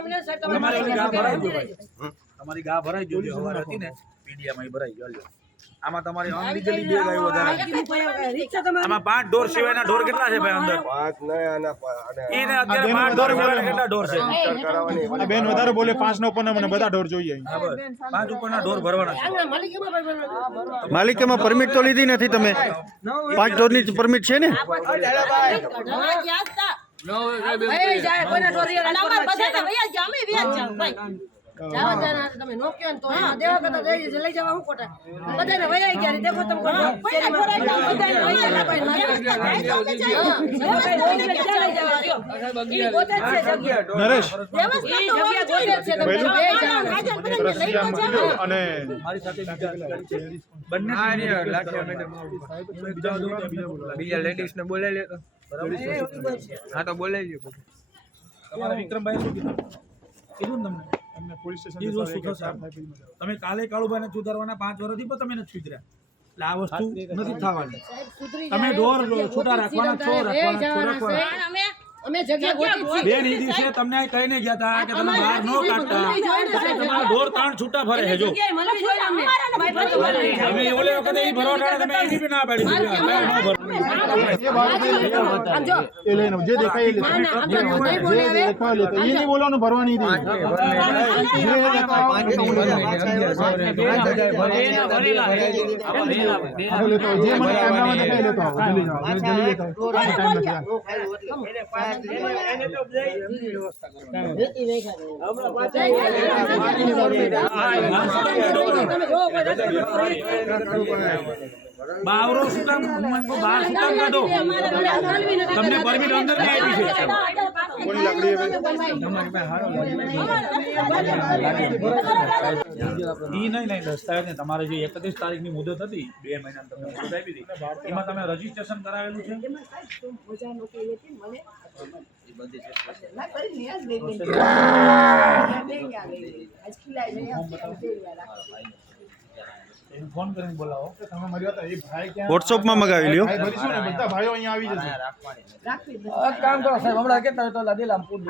તમને સાહેબ તમારી ગા ભરાઈ ગયો ભાઈ. તમારી ગા ભરાઈ ગયો જે સવારે હતી ને મીડિયામાં એ ભરાઈ ગયો. આમાં તમારી અનલીગલી બે ગાયો વધારે. આમાં પાંચ ઢોર સિવાયના ઢોર કેટલા છે ભાઈ અંદર? પાંચ નહીં અને અને ઈને અત્યારે પાંચ ઢોર સિવાયના કેટલા ઢોર છે? બેન વધારે બોલે પાંચ નો પણ મને બધા ઢોર જોઈએ અહીં. પાંચ ઉપરના ઢોર ભરવાના છે. માલિક એમાં ભાઈ બરોબર. માલિકીમાં પરમિટ તો લીધી નથી તમે. પાંચ ઢોરની પરમિટ છે ને? નરેશ અને બીજા બંને બીજા લેડીઝ ને બોલાવી લે તો. હા તો બોલે જ તમારા વિક્રમભાઈ શું કીધું? કીધું તમને? તમને પોલીસ સ્ટેશન શું થશે તમે કાલે કાળુભાઈને સુધારવાના પાંચ વર્ષથી પણ તમે નથી સુધર્યા. એટલે આ વસ્તુ નથી થવાની. તમે ઢોર છૂટા રાખવાના છો રાખવાના છો. રાખવાના. અમે જગ્યા ગોતી. બેન ઈ દિવસે તમને કહીને ગયા હતા કે તમે બહાર નો કાઢતા. તમારા ઢોર તાણ છૂટા ફરે છે જો. તમે ઓલે વખતે ઈ ભરવા તમે એની બી ના પાડી દીધી. એ લઈને જે દેખાય એ બોલવાનું ભરવાની જે દેખાય એ લેતો આવો. જે મને કેમેરામાં દેખાય લેતો આવો. જલ્દી જાઓ. જલ્દી જલ્દી લેતો બાવરો શું કામ બહાર શું કાઢો. તમને પરમિટ અંદર નહીં આપી છે. કોણ લાકડી? ઈ નહીં નહીં, દસ્તાવેજ ને તમારે જે એકત્રીસ તારીખની મુદત હતી, બે મહિના તમને મુદત આપી હતી. એમાં તમે રજીસ્ટ્રેશન કરાવેલું છે? વોટ્સઅપમાં મગાવી લ્યો. બધા ભાઈઓ કામ કરો સાહેબ હમણાં કેટલા તો લાદેલામ પૂરું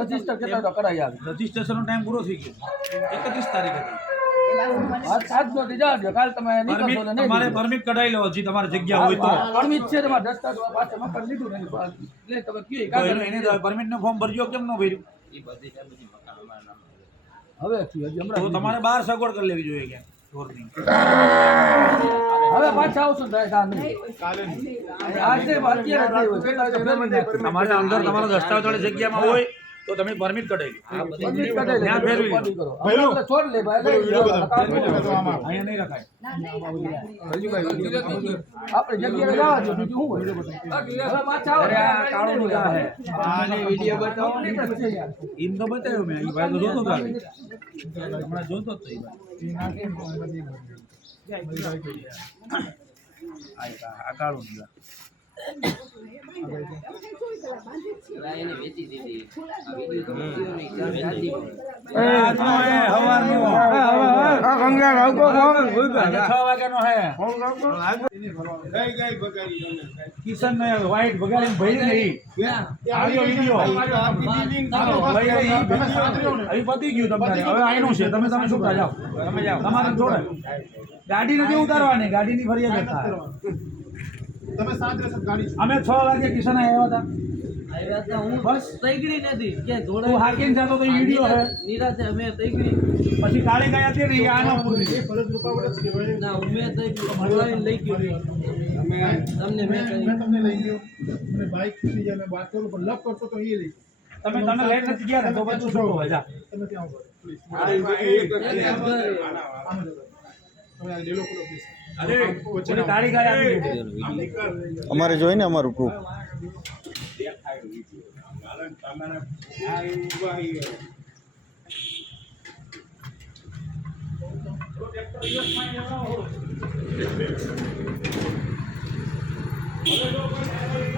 રજિસ્ટર કેટલા તો કરાવી આવી રજીસ્ટ્રેશનનો ટાઈમ પૂરો થઈ ગયો એકત્રીસ તારીખ આજ જાજો કાલ તમે તમારે પરમિટ કઢાઈ લો તમારે જગ્યા હોય તો. પરમિટ છે તમારે દસ્તાવેજ પાછળ મકાન લીધું ને એટલે તમે કયો તો એને એને પરમિટનું ફોર્મ ભરજો કેમ ન ભર્યું? હમણાં તમારે બહાર સગવડ કરી લેવી જોઈએ ક્યાંક હવે પાછા આવશું. તમારે અંદર તમારા દસ્તાવેજ વાળી જગ્યામાં હોય તો તમે પરમિટ કઢાઈ લો. કઢાઈ ત્યાં ફેરવી કરો. આપણે છોડ લે નહીં રખાય. જગ્યાએ જવા દો, બીજું શું. એમ તો બતાવ્યો મેં. ભાઈ જોતો હતો હમણાં જોતો જ. આ એક કિશન ને વાઈટ બગાડી ભાઈ ને આવ્યો વીડિયો. પતી ગયું તમારે હવે આઈનું છે તમે તમે છૂટા જાઓ તમે જાઓ તમારે જોડે ગાડી નથી ઉતારવાની, ગાડીની ફરિયાદ તમે સાત રહેશો ગાડી અમે છ વાગે કિશન આવ્યા હતા. બસ. તૈગડી નથી તું જોડે હાકીને જતો તો વીડિયો હે. અમે તૈગડી. પછી કાળી ગયા ને ઈ આનો ફરજ રૂપાવટ જ કહેવાય. ના ઉમે તૈગડી મળવાઈને લઈ ગયો. તમને મેં મેં તમને લઈ ગયો. બાઇક વાત કરું પણ લપ કરશો તો એ લઈ તમે તમે લેટ નથી ગયા ને તો બધું છૂટું હોય જા. તમે ત્યાં આવો. પ્લીઝ તમે આ ડેલો પ્લીઝ અમારે જોઈએ ને અમારું પ્રૂફ Thank કોઈ